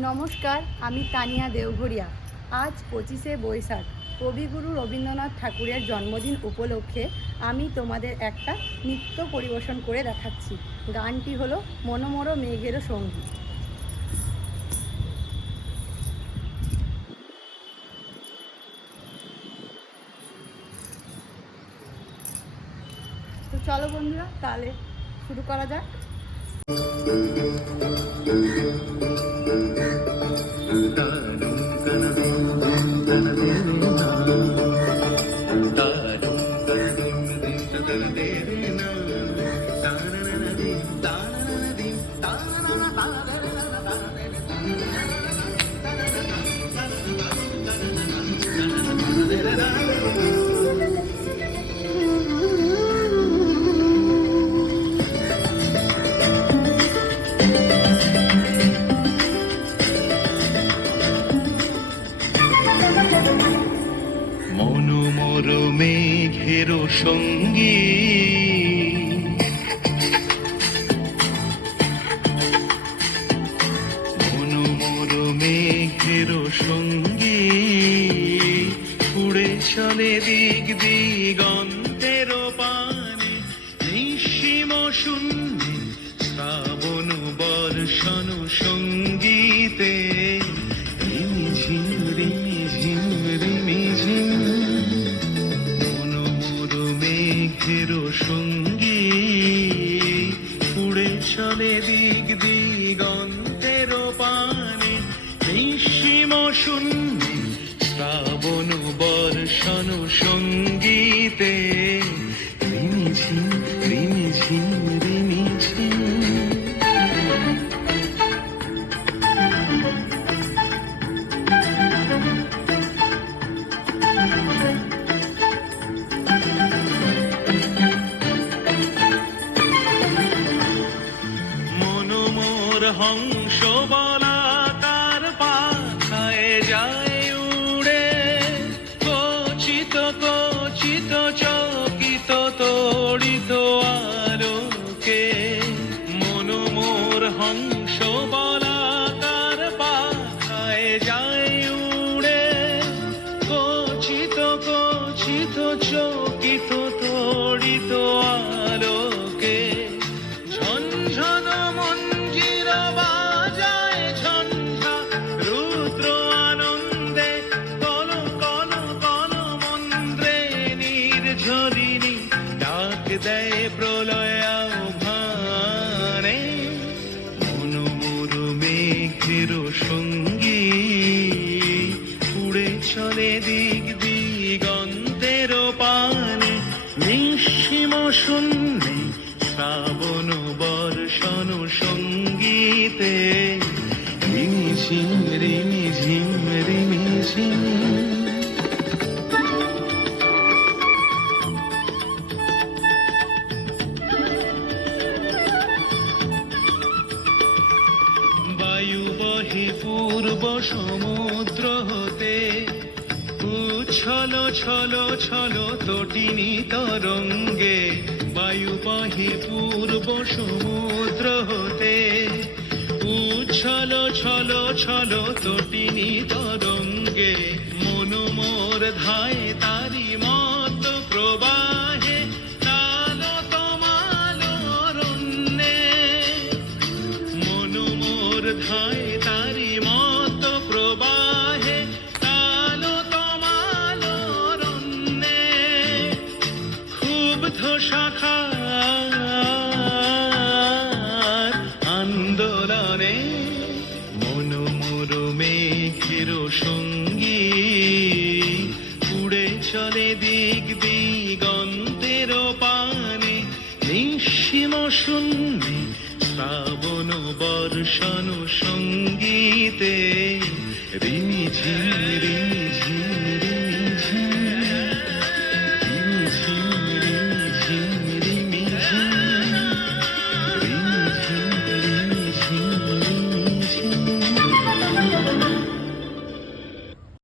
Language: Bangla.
নমস্কার, আমি তানিয়া দেওঘরিয়া। আজ 25শে বৈশাখ কবিগুরু রবীন্দ্রনাথ ঠাকুরের জন্মদিন উপলক্ষে আমি তোমাদের একটা নৃত্য পরিবেশন করে দেখাচ্ছি। গানটি হলো মনোমর মেঘের সঙ্গী। তো চলো বন্ধুরা, তাহলে শুরু করা যাক। মনোমর মেঘের সঙ্গী মনোমর মেঘের সঙ্গী উড়ে চলে দিক দিগন্তের পানে নিঃসীম শূন্যে শ্রাবণ বর্ষণ সঙ্গীতে রিমিঝিম রিমিঝিম রিমিঝিম মনোমর মেঘের সঙ্গী উড়ে চলে দিক দিগন্তের পানে নিঃসীম শূন্যে শ্রাবণ বর্ষণ সঙ্গীতে রিমিঝিম রিমিঝিম রিমিঝিম। মনোমর হংস বলাকার পাখায় যায় উড়ে কচিত কচিত চকিত তড়িত আলোকে মনোমর হংস বলাকার পাখায় যায় উড়ে কচিত কচিত চকিত তড়িত আলোকে ঝনঝন মঞ্জির বাজায় ঝঞ্ঝা রুদ্র আনন্দে কল কল কল মন্দ্রে নির্ঝরিণী ডাক দেয় প্রলয় আহ্বানে মনোমর মেঘের সঙ্গী উড়ে চলে দিক দিগন্তের পানে নিঃসীম শূন্যে শ্রাবণ বর্ষণ সঙ্গীতে রিমিঝিম রিমিঝিম রিমিঝিম। বায়ু বহে পূর্ব সমুদ্র হতে উচ্ছল ছল ছল তটিনী তরঙ্গে বায়ু বহে পূর্ব সমুদ্র হতে উচ্ছল ছল ছল তটিনী তরঙ্গে মনোমর ধায় তারি মত প্রবাহে তালো তমাল অরণ্যে মনোমর ধায় তারি মত প্রবাহে তালো তমাল অরণ্যে ক্ষুব্ধ শাখার আন্দোলনে মনোমর মেঘের সঙ্গী উড়ে চলে দিক দিগন্তের পানে নিঃসীম শূন্যে শ্রাবণ বর্ষণ সঙ্গীতে রিমিঝিম রিমি